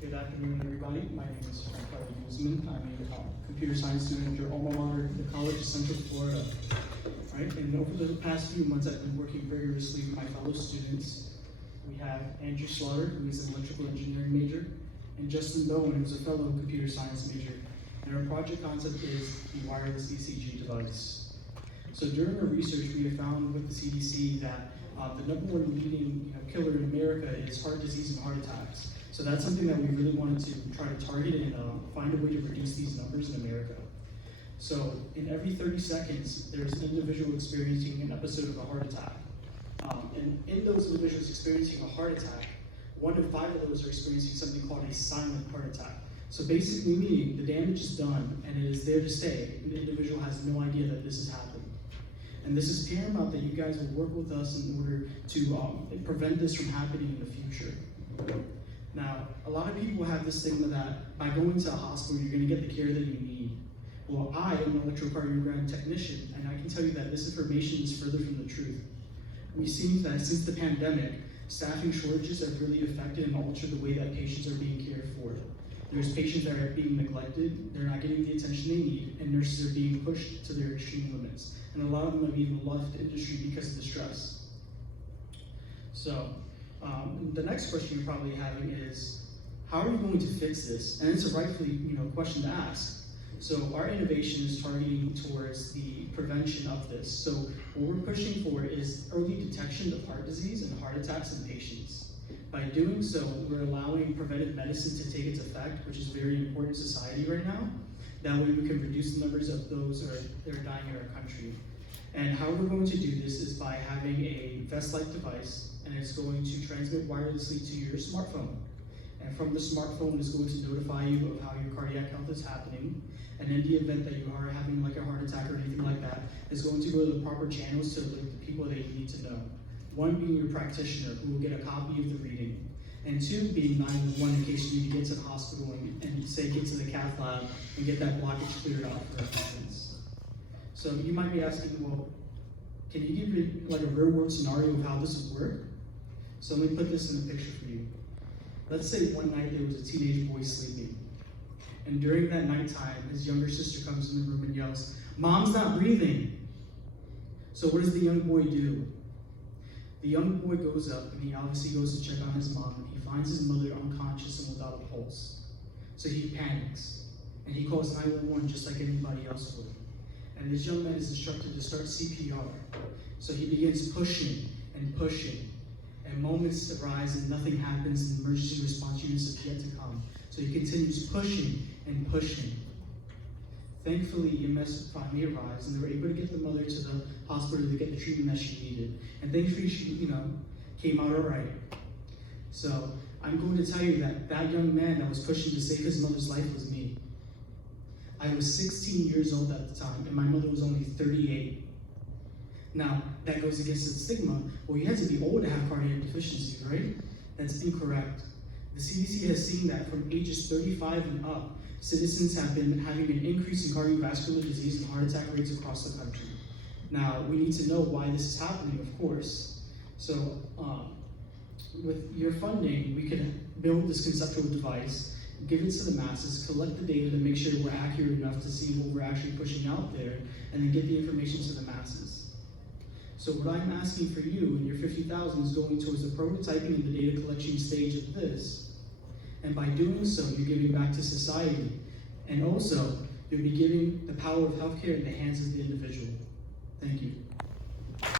Good afternoon, everybody. My name is Kelly Guzman. I'm a computer science student at your alma mater, the College of Central Florida. Right? And over the past few months, I've been working vigorously with my fellow students. We have Andrew Slaughter, who is an electrical engineering major, and Justin Bowen, who's a fellow computer science major. And our project concept is the wireless ECG device. So during our research, we have found with the CDC that the number one leading killer in America is heart disease and heart attacks. So that's something that we really wanted to try to target and find a way to reduce these numbers in America. So in every 30 seconds, there's an individual experiencing an episode of a heart attack. And in those individuals experiencing a heart attack, 1 in 5 of those are experiencing something called a silent heart attack. So basically meaning the damage is done and it is there to stay, and the individual has no idea that this is happening. And this is paramount that you guys will work with us in order to prevent this from happening in the future. Now, a lot of people have this stigma that by going to a hospital, you're going to get the care that you need. Well, I am an electrocardiogram technician, and I can tell you that this information is further from the truth. We've seen that since the pandemic, staffing shortages have really affected and altered the way that patients are being cared for. There's patients that are being neglected, they're not getting the attention they need, and nurses are being pushed to their extreme limits. And a lot of them have even left the industry because of the stress. So, the next question you're probably having is, how are you going to fix this? And it's a rightfully question to ask. So our innovation is targeting towards the prevention of this. So what we're pushing for is early detection of heart disease and heart attacks in patients. By doing so, we're allowing preventive medicine to take its effect, which is very important in society right now. That way we can reduce the numbers of those that are dying in our country. And how we're going to do this is by having a vest-like device, and it's going to transmit wirelessly to your smartphone. And from the smartphone, it's going to notify you of how your cardiac health is happening. And in the event that you are having like a heart attack or anything like that, it's going to go to the proper channels to the people that you need to know. 1 being your practitioner, who will get a copy of the reading. And 2 being 911 in case you need to get to the hospital and say get to the cath lab and get that blockage cleared out for patients. So you might be asking, well, can you give me like a real world scenario of how this would work? So let me put this in a picture for you. Let's say one night there was a teenage boy sleeping. And during that nighttime, his younger sister comes in the room and yells, "Mom's not breathing." So what does the young boy do? The young boy goes up and he obviously goes to check on his mom, and he finds his mother unconscious and without a pulse. So he panics and he calls 911 just like anybody else would. And this young man is instructed to start CPR. So he begins pushing and pushing. And moments arise and nothing happens, and emergency response units have yet to come. So he continues pushing and pushing. Thankfully, EMS finally arrives, and they were able to get the mother to the hospital to get the treatment that she needed. And thankfully, she, came out all right. So I'm going to tell you that that young man that was pushing to save his mother's life was me. I was 16 years old at the time, and my mother was only 38. Now, that goes against the stigma. Well, you have to be old to have cardiac deficiency, right? That's incorrect. The CDC has seen that from ages 35 and up, citizens have been having an increase in cardiovascular disease and heart attack rates across the country. Now, we need to know why this is happening, of course. So, with your funding, we could build this conceptual device, give it to the masses, collect the data to make sure we're accurate enough to see what we're actually pushing out there, and then get the information to the masses. So what I'm asking for you, and your $50,000 is going towards the prototyping and the data collection stage of this. And by doing so, you're giving back to society. And also, you'll be giving the power of healthcare in the hands of the individual.